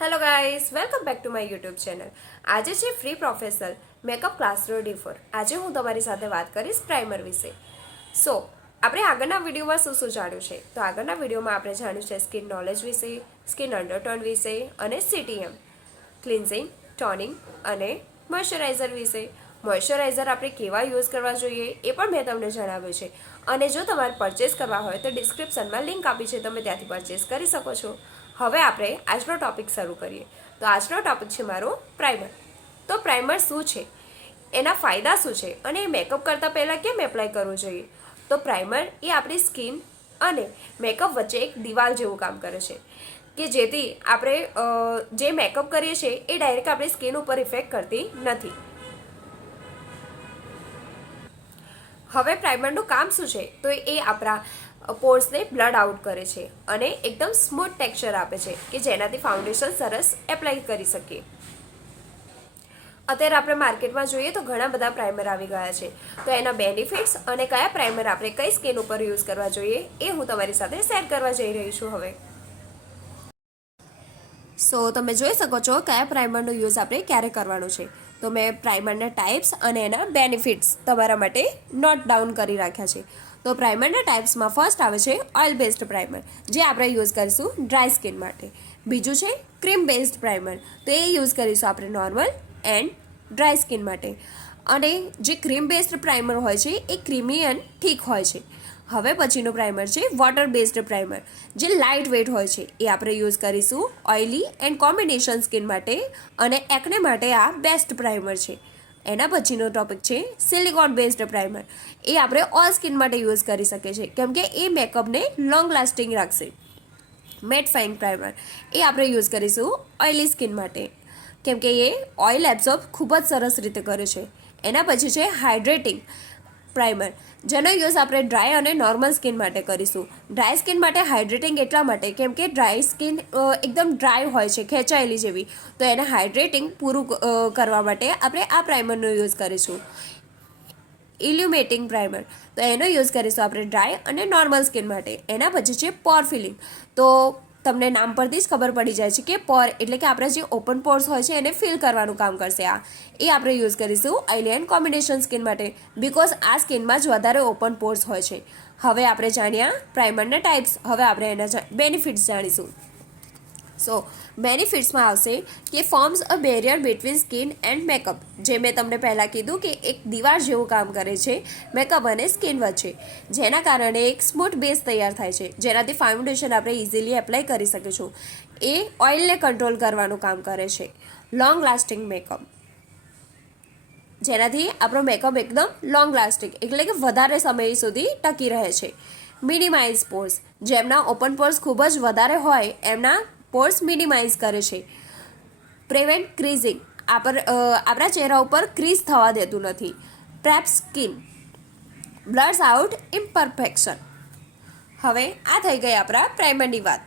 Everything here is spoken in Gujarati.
Hello guys, welcome back to my YouTube channel. આજે છે free professional makeup class D4. આજે હું તમારી સાથે વાત કરીશ પ્રાઇમર વિશે. સો આપણે આગળના વિડીયોમાં શું જાણ્યું છે? તો આગળના વિડીયોમાં આપણે જાણ્યું છે સ્કિન નોલેજ વિશે, સ્કિન અંડરટોન વિશે અને CTM ક્લિન્ઝિંગ, ટોનિંગ અને મોઇશ્ચરાઇઝર વિશે. મોઇશ્ચરાઇઝર આપણે કેવા યુઝ કરવા જોઈએ એ પણ મેં તમને જણાવ્યું છે. અને જો તમારે પરચેસ કરવા હોય તો ડિસ્ક્રિપ્શનમાં લિંક આપી છે, તમે ત્યાંથી પરચેસ કરી શકો છો. હવે આપણે આજનો ટોપિક શરૂ કરીએ. તો આજનો ટોપિક છે મારો પ્રાઇમર. તો પ્રાઇમર શું છે, એના ફાયદા શું છે અને એ મેકઅપ કરતાં પહેલાં કેમ એપ્લાય કરવું જોઈએ? તો પ્રાઇમર એ આપણી સ્કિન અને મેકઅપ વચ્ચે એક દિવાલ જેવું કામ કરે છે કે જેથી આપણે જે મેકઅપ કરીએ છીએ એ ડાયરેક્ટ આપણી સ્કિન ઉપર ઇફેક્ટ કરતી નથી. હવે પ્રાઇમરનું કામ શું છે? તો એ આપણા પોર્સને બ્લડ આઉટ કરે છે અને એકદમ સ્મૂથ ટેક્સચર આપે છે કે જેનાથી ફાઉન્ડેશન સરસ એપ્લાય કરી શકીએ. અત્યારે આપણે માર્કેટમાં જોઈએ તો ઘણા બધા પ્રાઇમર આવી ગયા છે. તો એના બેનિફિટ્સ અને કયા પ્રાઇમર આપણે કઈ સ્કિન ઉપર યુઝ કરવા જોઈએ એ હું તમારી સાથે શેર કરવા જઈ રહી છું હવે. સો તમે જોઈ શકો છો કયા પ્રાઇમરનો યુઝ આપણે ક્યારે કરવાનો છે. તો મેં પ્રાઇમરના ટાઈપ્સ અને એના બેનિફિટ્સ તમારા માટે નોટ ડાઉન કરી રાખ્યા છે. તો પ્રાઇમરના ટાઈપ્સમાં ફર્સ્ટ આવે છે ઓઇલ બેઝડ પ્રાઇમર, જે આપણે યુઝ કરીશું ડ્રાય સ્કિન માટે. બીજું છે ક્રીમ બેઝડ પ્રાઇમર, તો એ યુઝ કરીશું આપણે નોર્મલ એન્ડ ડ્રાય સ્કિન માટે. અને જે ક્રીમ બેઝડ પ્રાઇમર હોય છે એ ક્રીમી એન્ડ ઠીક હોય છે. હવે પછીનું પ્રાઇમર છે વોટર બેઝડ પ્રાઇમર, જે લાઇટ વેટ હોય છે. એ આપણે યુઝ કરીશું ઓઇલી એન્ડ કોમ્બિનેશન સ્કિન માટે અને એકને માટે આ બેસ્ટ પ્રાઇમર છે. એના પછીનો ટોપિક છે સિલિકોન બેઝડ પ્રાઇમર. એ આપણે ઓલ સ્કિન માટે યુઝ કરી શકીએ છીએ કેમ કે એ મેકઅપને લોંગ લાસ્ટિંગ રાખશે. મેટ ફાઇન પ્રાઇમર એ આપણે યુઝ કરીશું ઓઇલી સ્કિન માટે કેમ કે એ ઓઇલ એબ્ઝોર્બ ખૂબ જ સરસ રીતે કરે છે. એના પછી છે હાઇડ્રેટિંગ પ્રાઇમર, જેનો યુઝ આપણે ડ્રાય અને નોર્મલ સ્કિન માટે કરીશું. ડ્રાય સ્કિન માટે હાઇડ્રેટિંગ એટલા માટે કેમ કે ડ્રાય સ્કિન એકદમ ડ્રાય હોય છે, ખેંચાયેલી જેવી. તો એને હાઇડ્રેટિંગ પૂરું કરવા માટે આપણે આ પ્રાઇમરનો યુઝ કરીશું. ઇલ્યુમેટિંગ પ્રાઇમર, તો એનો યુઝ કરીશું આપણે ડ્રાય અને નોર્મલ સ્કિન માટે. એના પછી છે પોર ફિલિંગ. તો તમને નામ પરથી જ ખબર પડી જાય છે કે પોર એટલે કે આપણે જે ઓપન પોર્સ હોય છે એને ફિલ કરવાનું કામ કરશે. એ આપણે યુઝ કરીશું ઓઇલી એન્ડ કોમ્બિનેશન સ્કિન માટે, બિકોઝ આ સ્કિનમાં જ વધારે ઓપન પોર્સ હોય છે. હવે આપણે જાણ્યા પ્રાઇમરના ટાઈપ્સ, હવે આપણે એના બેનિફિટ્સ જાણીશું. સો બેનિફિટ્સમાં આવશે કે forms a barrier between skin and makeup, જે મેં તમને પહેલાં કીધું કે એક દીવાલ જેવું કામ કરે છે મેકઅપ અને સ્કિન વચ્ચે, જેના કારણે એક સ્મૂથ બેઝ તૈયાર થાય છે જેનાથી ફાઉન્ડેશન આપણે ઇઝીલી એપ્લાય કરી શકીશું. એ ઓઇલને કંટ્રોલ કરવાનું કામ કરે છે. લોંગ લાસ્ટિંગ મેકઅપ, જેનાથી આપણો મેકઅપ એકદમ લોંગ લાસ્ટિંગ એટલે કે વધારે સમય સુધી ટકી રહે છે. મિનિમાઇઝ પોર્સ, જેમના ઓપન પોર્સ ખૂબ જ વધારે હોય એમના પોર્સ મિનિમાઇઝ કરે છે. પ્રિવેન્ટ ક્રીઝિંગ, આપણા ચહેરા ઉપર ક્રીઝ થવા દેતું નથી. Prep skin, blurs out imperfection. હવે આ થઈ ગઈ આપણા પ્રાઇમરની વાત.